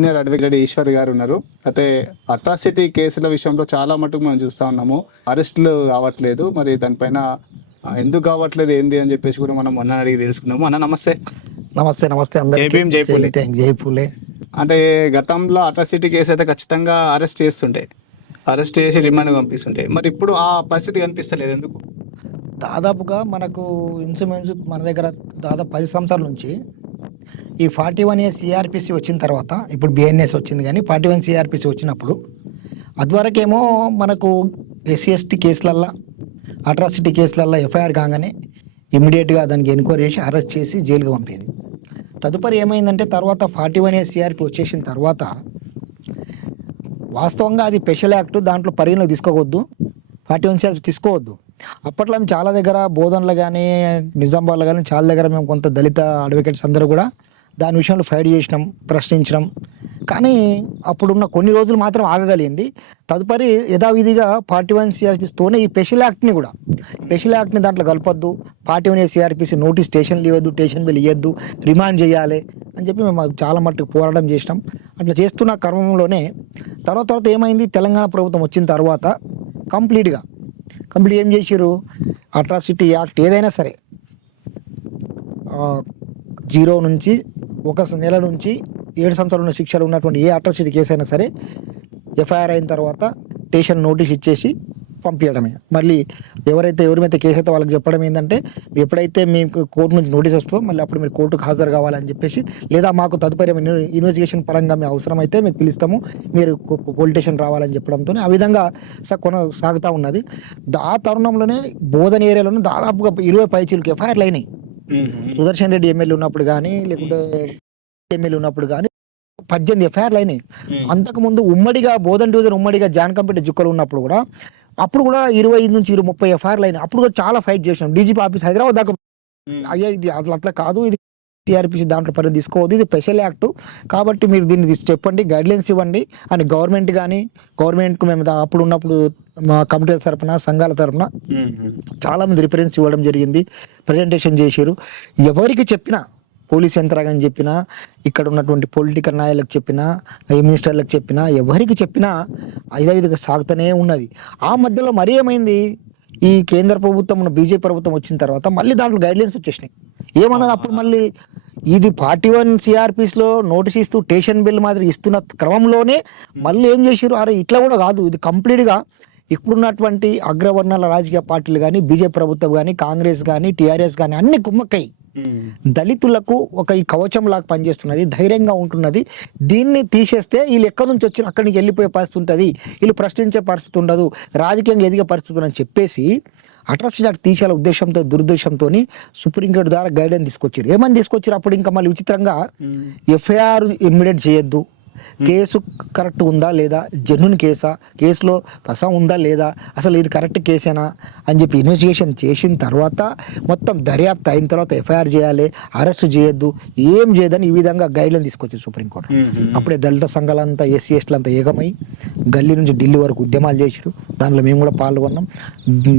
Senior advocate Eshwar గారు ఉన్నారు. అయితే అట్రాసిటీ కేసుల విషయంలో చాలా మటుకు మనం చూస్తూ ఉన్నాము, అరెస్టులు కావట్లేదు. మరి దానిపైన ఎందుకు కావట్లేదు ఏంది అని చెప్పేసి కూడా మనం మొన్న అడిగి తెలుసుకున్నాము. అన్న నమస్తే. నమస్తే నమస్తే అందరికీ. జై పూలే. అంటే గతంలో అట్రాసిటీ కేసు అయితే ఖచ్చితంగా అరెస్ట్ చేసి రిమాండ్ పంపిస్తుంటే, మరి ఇప్పుడు ఆ పరిస్థితి కనిపిస్తలేదు ఎందుకు? దాదాపుగా మనకు ఇన్సూరెన్స్ మన దగ్గర దాదాపు 10 సంవత్సరాల నుంచి ఈ 41A సిఆర్పిసి వచ్చిన తర్వాత, ఇప్పుడు బిఎన్ఎస్ వచ్చింది కానీ 41 సిఆర్పిసి వచ్చినప్పుడు అదివరకేమో మనకు ఎస్సీ ఎస్టీ కేసులల్లో, అట్రాసిటీ కేసులల్లో ఎఫ్ఐఆర్ కాగానే ఇమ్మీడియట్గా దానికి ఎంక్వైరీ చేసి అరెస్ట్ చేసి జైలుకి పంపేది. తదుపరి ఏమైందంటే తర్వాత 41A సిఆర్పి వచ్చేసిన తర్వాత వాస్తవంగా అది స్పెషల్ యాక్ట్, దాంట్లో పరిగణలోకి తీసుకోవద్దు, 41 సిఆర్పి తీసుకోవద్దు. అప్పట్లో మేము చాలా దగ్గర బోధనలు కానీ నిజామాబాద్లో కానీ చాలా దగ్గర మేము కొంత దళిత అడ్వకేట్స్ అందరూ కూడా దాని విషయంలో ఫైట్ చేసినాం, ప్రశ్నించినాం. కానీ అప్పుడున్న కొన్ని రోజులు మాత్రం ఆగగలిగింది. తదుపరి యథావిధిగా 41 సిఆర్పిస్తోనే ఈ స్పెషల్ యాక్ట్ని దాంట్లో కలపొద్దు, 41A సిఆర్పిసి నోటీస్ స్టేషన్లు ఇవ్వద్దు, స్టేషన్ బిల్ ఇవ్వద్దు, రిమాండ్ చేయాలి అని చెప్పి మేము చాలా మట్టుకు పోరాటం చేసినాం. అట్లా చేస్తున్న క్రమంలోనే తర్వాత ఏమైంది, తెలంగాణ ప్రభుత్వం వచ్చిన తర్వాత కంప్లీట్ ఏం చేసిర్రు, అట్రాసిటీ యాక్ట్ ఏదైనా సరే 0 నుంచి 1 నెల నుంచి 7 సంవత్సరాలు ఉన్న శిక్షలు ఉన్నటువంటి ఏ అట్రాసిటీ కేసు అయినా సరే ఎఫ్ఐఆర్ అయిన తర్వాత స్టేషన్ నోటీస్ ఇచ్చేసి పంపించడమే. మళ్ళీ ఎవరైతే కేసు అయితే వాళ్ళకి చెప్పడం ఏంటంటే, ఎప్పుడైతే మీకు కోర్టు నుంచి నోటీస్ వస్తుందో మళ్ళీ అప్పుడు మీరు కోర్టుకు హాజరు కావాలని చెప్పేసి, లేదా మాకు తదుపరి ఇన్వెస్టిగేషన్ పరంగా మేము అవసరమైతే మీకు పిలుస్తాము, మీరు పోలీస్ స్టేషన్ రావాలని చెప్పడంతో ఆ విధంగా కొనసాగుతూ ఉన్నది. ఆ తరుణంలోనే బోధన ఏరియాలోనే దాదాపుగా 20 పైచీలకు ఎఫ్ఐఆర్లు అయినాయి. సుదర్శన్ రెడ్డి ఎమ్మెల్యే ఉన్నప్పుడు కానీ, లేకుంటే ఎమ్మెల్యే ఉన్నప్పుడు కానీ 18 ఎఫ్ఐఆర్లు అయినాయి. అంతకుముందు ఉమ్మడిగా బోధన్ డివిజన్ ఉమ్మడిగా జాన్ కంపెనీ జుక్కలు ఉన్నప్పుడు కూడా అప్పుడు కూడా 25 నుంచి 30 ఎఫ్ఐఆర్లు అయినాయి. అప్పుడు కూడా చాలా ఫైట్ చేసినాం. డీజీపీ ఆఫీస్ హైదరాబాద్ దాకా అయ్యా ఇది అట్లా కాదు, ఇది టీఆర్పీసీ దాంట్లో పరిధి తీసుకోవద్దు, ఇది స్పెషల్ యాక్ట్ కాబట్టి మీరు దీన్ని చెప్పండి, గైడ్లైన్స్ ఇవ్వండి అని గవర్నమెంట్కు మేము అప్పుడు ఉన్నప్పుడు మా కమిటీ తరఫున, సంఘాల తరఫున చాలా మంది రిఫరెన్స్ ఇవ్వడం జరిగింది, ప్రజెంటేషన్ చేశారు. ఎవరికి చెప్పినా, పోలీస్ యంత్రాంగం చెప్పినా, ఇక్కడ ఉన్నటువంటి పొలిటికల్ నాయకులకు చెప్పినా, మినిస్టర్లకు చెప్పినా, ఎవరికి చెప్పినా ఐదవిధిగా సాగుతూనే ఉన్నది. ఆ మధ్యలో మరీ ఏమైంది, ఈ కేంద్ర ప్రభుత్వం బీజేపీ ప్రభుత్వం వచ్చిన తర్వాత మళ్ళీ దాంట్లో గైడ్లైన్స్ వచ్చేసినాయి. ఏమన్నారు అప్పుడు మళ్ళీ, ఇది 41 సిఆర్పిస్లో నోటీస్ ఇస్తూ స్టేషన్ బిల్ మాదిరి ఇస్తున్న క్రమంలోనే మళ్ళీ ఏం చేశారు, అరే ఇట్లా కూడా కాదు, ఇది కంప్లీట్గా ఇప్పుడున్నటువంటి అగ్రవర్ణాల రాజకీయ పార్టీలు కానీ, బీజేపీ ప్రభుత్వం కానీ, కాంగ్రెస్ కానీ, టీఆర్ఎస్ కానీ అన్ని కుమ్మక్కై దళితులకు ఒక ఈ కవచం లాగా పనిచేస్తున్నది, ధైర్యంగా ఉంటున్నది. దీన్ని తీసేస్తే వీళ్ళు ఎక్కడి నుంచి వచ్చిన అక్కడి నుంచి వెళ్ళిపోయే పరిస్థితి ఉంటుంది, వీళ్ళు ప్రశ్నించే పరిస్థితి ఉండదు, రాజకీయంగా ఎదిగే పరిస్థితి అని చెప్పేసి అట్రాసిటీ యాక్ట్ తీసేయాల ఉద్దేశంతో, దురుద్దేశంతో సుప్రీంకోర్టు ద్వారా గైడెన్స్ తీసుకొచ్చారు. ఏమని తీసుకొచ్చారు అప్పుడు, ఇంకా మళ్ళీ విచిత్రంగా ఎఫ్ఐఆర్ ఇమ్మీడియట్ చేయొద్దు, కేసు కరెక్ట్ ఉందా లేదా, జెన్యున్ కేసులో పసం ఉందా లేదా, అసలు ఇది కరెక్ట్ కేసేనా అని చెప్పి ఇన్వెస్టిగేషన్ చేసిన తర్వాత మొత్తం దర్యాప్తు అయిన తర్వాత ఎఫ్ఐఆర్ చేయాలి, అరెస్ట్ చేయొద్దు, ఏం చేయదని ఈ విధంగా గైడ్లైన్ తీసుకొచ్చింది సుప్రీంకోర్టు. అప్పుడే దళిత సంఘాలంతా, ఎస్సీ ఎస్టీలంతా ఏకమై గల్లీ నుంచి ఢిల్లీ వరకు ఉద్యమాలు చేశారు. దాంట్లో మేము కూడా పాల్గొన్నాం.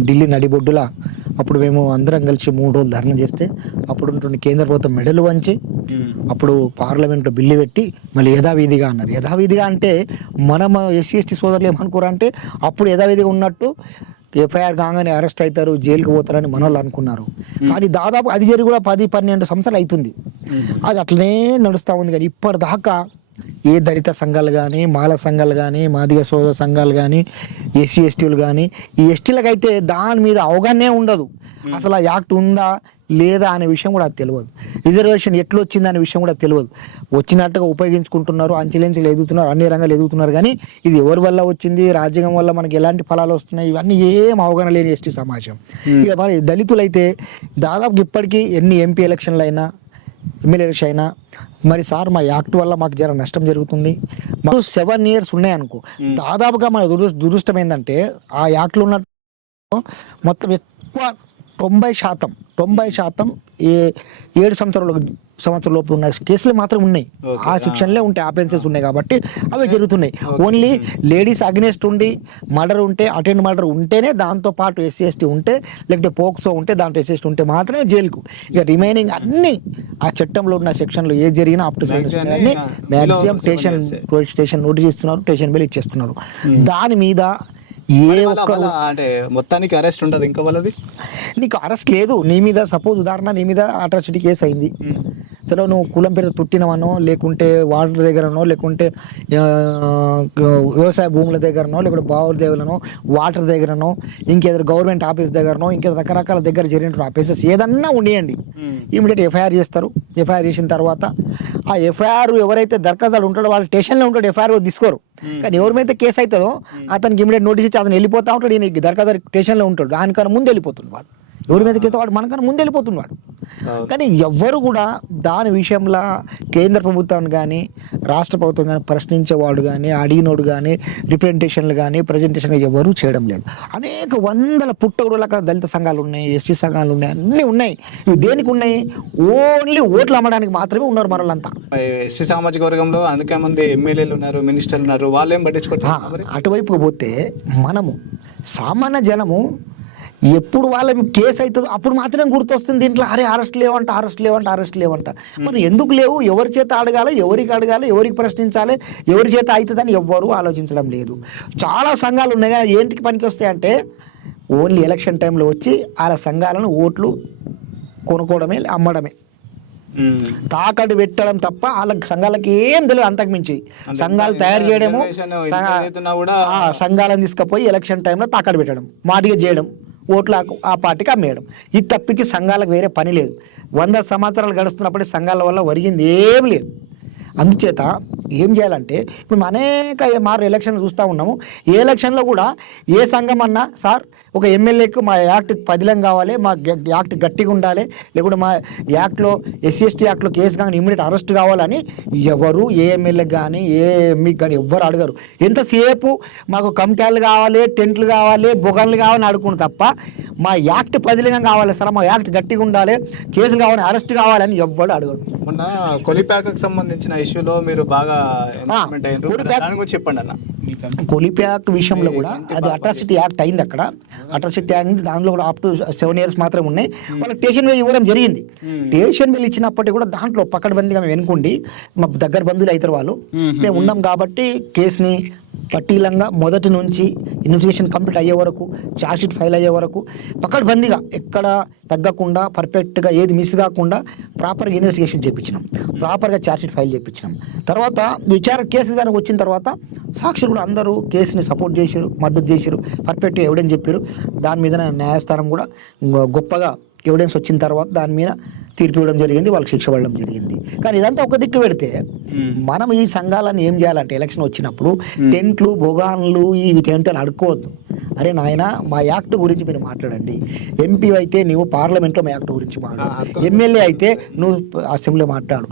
ఢిల్లీ నడిబొడ్డులా అప్పుడు మేము అందరం కలిసి 3 రోజులు ధర్నా చేస్తే అప్పుడు ఉన్నటువంటి కేంద్ర ప్రభుత్వం మెడలు వంచి అప్పుడు పార్లమెంట్లో బిల్లు పెట్టి మళ్ళీ యథావిధిగా అన్నారు. యథావిధిగా అంటే మనం ఎస్సీ ఎస్టీ సోదరులు ఏమనుకోరు అంటే, అప్పుడు యథావిధిగా ఉన్నట్టు ఎఫ్ఐఆర్ కాగానే అరెస్ట్ అవుతారు, జైలుకి పోతారని మన వాళ్ళు అనుకున్నారు. కానీ దాదాపు అది జరిగి కూడా 10-12 సంవత్సరాలు అవుతుంది. అది అట్లనే నడుస్తూ ఉంది. కానీ ఇప్పటిదాకా ఏ దళిత సంఘాలు కానీ, మాల సంఘాలు కానీ, మాదిగ సోదర సంఘాలు కానీ, ఎస్సీ ఎస్టీలు కానీ, ఈ ఎస్టీలకు అయితే దాని మీద అవగాహనే ఉండదు. అసలు ఆ యాక్ట్ ఉందా లేదా అనే విషయం కూడా తెలియదు, రిజర్వేషన్ ఎట్లా వచ్చింది అనే విషయం కూడా తెలియదు. వచ్చినట్టుగా ఉపయోగించుకుంటున్నారు, అంచెలంచెలు ఎదుగుతున్నారు, అన్ని రంగాలు ఎదుగుతున్నారు. కానీ ఇది ఎవరి వల్ల వచ్చింది, రాజ్యాంగం వల్ల మనకి ఎలాంటి ఫలాలు వస్తున్నాయి, ఇవన్నీ ఏం అవగాహన లేని ఎస్టీ సమాజం. ఇక మరి దళితులైతే దాదాపు ఇప్పటికీ ఎన్ని ఎంపీ ఎలక్షన్లు అయినా, ఎమ్మెల్యే ఎలక్షన్ అయినా, మరి సార్ మా యాక్ట్ వల్ల మాకు జర నష్టం జరుగుతుంది, మాకు 7 years ఉన్నాయనుకో, దాదాపుగా మన దురదృష్టం ఏంటంటే ఆ యాక్ట్లో ఉన్న మొత్తం ఎక్కువ 90% ఏ 7 సంవత్సరాల లోపు ఉన్న కేసులు మాత్రం ఉన్నాయి. ఆ శిక్షణలే ఉంటాయి, ఆఫెన్సెస్ ఉన్నాయి కాబట్టి అవి జరుగుతున్నాయి. ఓన్లీ లేడీస్ అగ్నెస్ట్ ఉండి మర్డర్ ఉంటే, అటెండ్ మర్డర్ ఉంటేనే, దాంతో పాటు SC ST ఉంటే, లేకపోతే పోక్సో ఉంటే, దాంట్లో SC ST ఉంటే మాత్రమే జైలుకు. ఇక రిమైనింగ్ అన్ని ఆ చట్టంలో ఉన్న సెక్షన్లు ఏ జరిగినా up to maximum station notice ఇస్తున్నారు, స్టేషన్ బిల్ ఇచ్చేస్తున్నారు. దాని మీద ఏ ఒక్క అంటే మొత్తానికి అరెస్ట్ ఉంటుంది ఇంకా వాళ్ళది. నీకు అరెస్ట్ లేదు, నీ మీద సపోజ్ ఉదాహరణ నీ మీద అట్రాసిటీ కేసు అయింది, సరే నువ్వు కులం పేరు తుట్టినవనో, లేకుంటే వాటర్ దగ్గరనో, లేకుంటే వ్యవసాయ భూముల దగ్గరనో, లేకుంటే బావుల దగ్గరనో, వాటర్ దగ్గరనో, ఇంకేదో గవర్నమెంట్ ఆఫీస్ దగ్గరనో, ఇంకేదో రకరకాల దగ్గర జరిగిన ఆఫీసెస్ ఏదన్నా ఉండేయండి, ఇమీడియట్ FIR చేస్తారు. FIR చేసిన తర్వాత ఆ FIR ఎవరైతే దరఖాస్తులు ఉంటాడో వాళ్ళ స్టేషన్లో ఉంటాడు, FIR తీసుకోరు. కానీ ఎవరి మీద కేసు అవుతుందో అతనికి ఇమీడియట్ నోటీస్ ఇచ్చి అతను వెళ్ళిపోతా ఉంటాడు. ఈయన దరఖాస్తు స్టేషన్లో ఉంటాడు, దానికన్నా ముందు వెళ్ళిపోతుంది వాడు. ఎవరి మీదకి అయితే వాడు మనకన్నా ముందు వెళ్ళిపోతున్నాడు. కానీ ఎవ్వరు కూడా దాని విషయంలో కేంద్ర ప్రభుత్వం కానీ రాష్ట్ర ప్రభుత్వం కానీ ప్రశ్నించేవాడు కానీ, అడిగినోడు కానీ, రిప్రజెంటేషన్లు కానీ, ప్రజెంటేషన్ ఎవరు చేయడం లేదు. అనేక వందల పుట్టగొడుగుల దళిత సంఘాలు ఉన్నాయి, SC సంఘాలు ఉన్నాయి, అన్నీ ఉన్నాయి. ఇవి దేనికి ఉన్నాయి? ఓన్లీ ఓట్లు అమ్మడానికి మాత్రమే ఉన్నారు మనోళ్ళంతా. SC సామాజిక వర్గంలో అందుకే మంది ఎమ్మెల్యేలు ఉన్నారు, మినిస్టర్లు ఉన్నారు, వాళ్ళేం పట్టించుకుంటారు. అటువైపుకి పోతే మనము సామాన్య జనము ఎప్పుడు వాళ్ళ కేసు అవుతుందో అప్పుడు మాత్రమే గుర్తొస్తుంది దీంట్లో, అరే అరెస్ట్ లేవంట. మరి ఎందుకు లేవు? ఎవరి చేత అడగాలి, ఎవరికి ప్రశ్నించాలి, ఎవరి చేత అవుతుందని ఎవ్వరూ ఆలోచించడం లేదు. చాలా సంఘాలు ఉన్నాయి కానీ ఏంటికి పనికి వస్తాయంటే ఓన్లీ ఎలక్షన్ టైంలో వచ్చి వాళ్ళ సంఘాలను ఓట్లు కొనుక్కోవడమే, అమ్మడమే, తాకట్టు పెట్టడం తప్ప వాళ్ళ సంఘాలకి ఏం తెలియదు. అంతకుమించి సంఘాలు తయారు చేయడము, సంఘాలను తీసుకుపోయి ఎలక్షన్ టైంలో తాకట్టు పెట్టడం, మార్గేజ్ చేయడం, ఓట్లు ఆ పార్టీకి అమ్మేయడం, ఇది తప్పించి సంఘాలకు వేరే పని లేదు. 100 సంవత్సరాలు గడుస్తున్నప్పటి సంఘాల వల్ల ఒరిగింది ఏం లేదు. అందుచేత ఏం చేయాలంటే ఇప్పుడు అనేక మారు ఎలక్షన్ చూస్తూ ఉన్నాము. ఏ ఎలక్షన్లో కూడా ఏ సంఘం అన్నా సార్ ఒక ఎమ్మెల్యేకు మా యాక్ట్ పదిలం కావాలి, మా యాక్ట్ గట్టిగా ఉండాలి, లేకుంటే మా యాక్ట్లో SC ST యాక్ట్లో కేసు కానీ ఇమ్మీడియట్ అరెస్ట్ కావాలని ఎవరు ఏ ఎమ్మెల్యేకి కానీ ఏ ఎంపీకి కానీ ఎవ్వరు అడగరు. ఎంతసేపు మాకు కమిటీలు కావాలి, టెంట్లు కావాలి, బొగన్లు కావాలని అడుగును తప్ప మా యాక్ట్ పదిలంగా కావాలి సార్, మా యాక్ట్ గట్టిగా ఉండాలి, కేసులు కావాలి, అరెస్ట్ కావాలని ఎవ్వరు అడగరు. మొన్న కొలిప్యాకకు సంబంధించిన ఇష్యూలో మీరు బాగా చెప్పండి అన్న. కొలిప్యాక్ విషయంలో కూడా అది అట్రాసిటీ యాక్ట్ అయింది. అక్కడ అట్రాసిటీ యాక్ట్ దానిలో కూడా అప్ టు 7 years మాత్రమే ఉన్నాయి. వాళ్ళకి స్టేషన్ బిల్ ఇవ్వడం జరిగింది. స్టేషన్ బిల్ ఇచ్చినప్పటికీ కూడా దాంట్లో పక్కడబందిగా మేము వెనుకుండి, మా దగ్గర బంధువులు అవుతారు వాళ్ళు, మేము ఉన్నాం కాబట్టి కేసుని పట్టీలంగా మొదటి నుంచి ఇన్వెస్టిగేషన్ కంప్లీట్ అయ్యే వరకు, ఛార్జ్షీట్ ఫైల్ అయ్యే వరకు పక్కడబందిగా ఎక్కడ తగ్గకుండా పర్ఫెక్ట్గా ఏది మిస్ కాకుండా ప్రాపర్గా ఇన్వెస్టిగేషన్ చేయించినాం, ప్రాపర్గా ఛార్జ్షీట్ ఫైల్ చేయించినాం. తర్వాత కేసు విధానం వచ్చిన తర్వాత సాక్షులు కూడా అందరూ కేసుని సపోర్ట్ చేశారు, మద్దతు చేశారు, పర్ఫెక్ట్గా ఎవిడెన్స్ చెప్పారు. దాని మీద న్యాయస్థానం కూడా గొప్పగా ఎవిడెన్స్ వచ్చిన తర్వాత దాని మీద తీర్పు ఇవ్వడం జరిగింది, వాళ్ళకి శిక్ష పడడం జరిగింది. కానీ ఇదంతా ఒక దిక్కు పెడితే మనం ఈ సంఘాలను ఏం చేయాలంటే ఎలక్షన్ వచ్చినప్పుడు టెంట్లు, బొగాన్లు, ఇవి టెంట్లు అడుక్కోవద్దు. అరే నాయన మా యాక్ట్ గురించి మీరు మాట్లాడండి, MP అయితే నువ్వు పార్లమెంట్లో మా యాక్ట్ గురించి మాట్లాడు, ఎమ్మెల్యే అయితే నువ్వు అసెంబ్లీలో మాట్లాడు.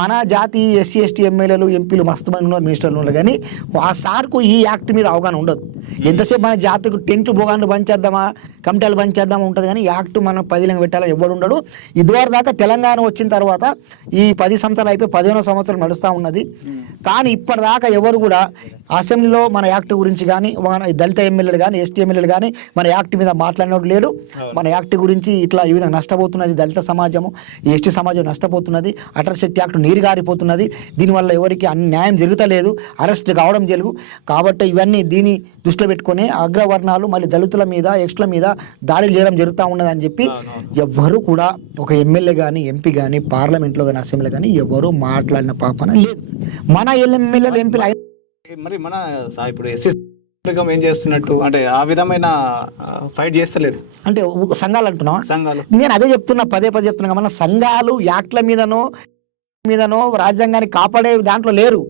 మన జాతి SC ST ఎమ్మెల్యేలు, ఎంపీలు మస్తు మంది ఉన్నారు, మినిస్టర్లు ఉన్నారు, కానీ ఆ సార్కు ఈ యాక్ట్ మీద అవగాహన ఉండదు. ఎంతసేపు మన జాతికి టెంట్లు, బొగాన్లు పంచేద్దామా, కమిటీలు పంచేద్దామా ఉంటుంది, కానీ యాక్ట్ మనం 10 పెట్టాలని ఎవడు ఉండడు. ఇదివరకు దాకా తెలంగాణ వచ్చిన తర్వాత ఈ 10 సంవత్సరాలు అయిపోయి 15వ సంవత్సరం నడుస్తూ ఉన్నది. కానీ ఇప్పటిదాకా ఎవరు కూడా అసెంబ్లీలో మన యాక్ట్ గురించి కానీ, మన దళిత ఎమ్మెల్యేలు కానీ, ST ఎమ్మెల్యేలు కానీ మన యాక్ట్ మీద మాట్లాడినట్టు లేడు. మన యాక్ట్ గురించి ఇట్లా ఈ విధంగా నష్టపోతున్నది దళిత సమాజము, ST సమాజం నష్టపోతున్నది, అట్రాసిటీ యాక్ట్ నీరుగారిపోతున్నది, దీనివల్ల ఎవరికి న్యాయం జరుగుతలేదు, అరెస్ట్ కావడం జరుగు. కాబట్టి ఇవన్నీ దీన్ని దృష్టిలో పెట్టుకొని అగ్రవర్ణాలు మళ్ళీ దళితుల మీద, ఎక్స్ల మీద దాడులు చేయడం జరుగుతూ ఉన్నదని చెప్పి ఎవ్వరూ కూడా ఒక ఎమ్మెల్యే కానీ, MP కానీ, పార్లమెంట్లో కానీ, అసెంబ్లీలో కానీ ఎవరు మాట్లాడిన పాపన లేదు. మన ఎమ్మెల్యేలు, ఎంపీలు మరి మన ఇప్పుడు SC ఏం చేస్తున్నట్టు అంటే ఆ విధమైన ఫైట్ చేస్తలేదు అంటే సంఘాలు అంటున్నావా? సంఘాలు నేను అదే చెప్తున్నా, పదే చెప్తున్నా. మన సంఘాలు యాక్ట్ల మీదనో రాజ్యాంగాన్ని కాపాడే దాంట్లో లేరు.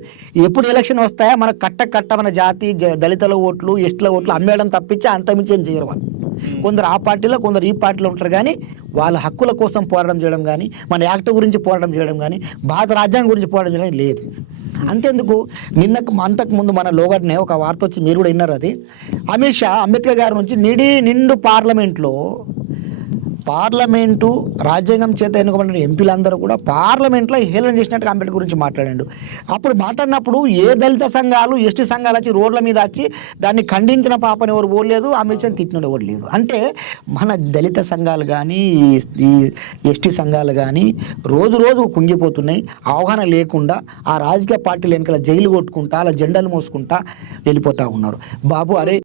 ఎప్పుడు ఎలక్షన్ వస్తాయో మన కట్ట మన జాతి దళితుల ఓట్లు, ఎస్టీల ఓట్లు అమ్మేయడం తప్పించి అంతమించి ఏం చేయరు వాళ్ళు. కొందరు ఆ పార్టీలో, కొందరు ఈ పార్టీలో ఉంటారు, కానీ వాళ్ళ హక్కుల కోసం పోరాటం చేయడం కానీ, మన యాక్ట్ గురించి పోరాటం చేయడం కానీ, భారత రాజ్యాంగం గురించి పోరాటం చేయడం లేదు. అంతేందుకు అంతకు ముందు మన లోగడ్నే ఒక వార్త వచ్చి మీరు కూడా విన్నారు, అది అమిత్ షా అంబేద్కర్ గారి నుంచి నిండు పార్లమెంట్లో పార్లమెంటు రాజ్యాంగం చేత ఎన్నుకోబడిన ఎంపీలందరూ కూడా పార్లమెంట్లో హేళన చేసినట్టుగా అంబేద్కర్ గురించి మాట్లాడాడు. అప్పుడు మాట్లాడినప్పుడు ఏ దళిత సంఘాలు ఎస్టీ సంఘాలు వచ్చి రోడ్ల మీద వచ్చి దాన్ని ఖండించిన పాపని ఎవరు పోలేదు, అంబేద్కర్ తిట్టిన ఎవరు లేరు. అంటే మన దళిత సంఘాలు కానీ ఈ ఎస్టీ సంఘాలు కానీ రోజు రోజు కుంగిపోతున్నాయి. అవగాహన లేకుండా ఆ రాజకీయ పార్టీలు వెనకాల జైలు కొట్టుకుంటా అలా జెండాలు మోసుకుంటా వెళ్ళిపోతూ ఉన్నారు. బాబు అరే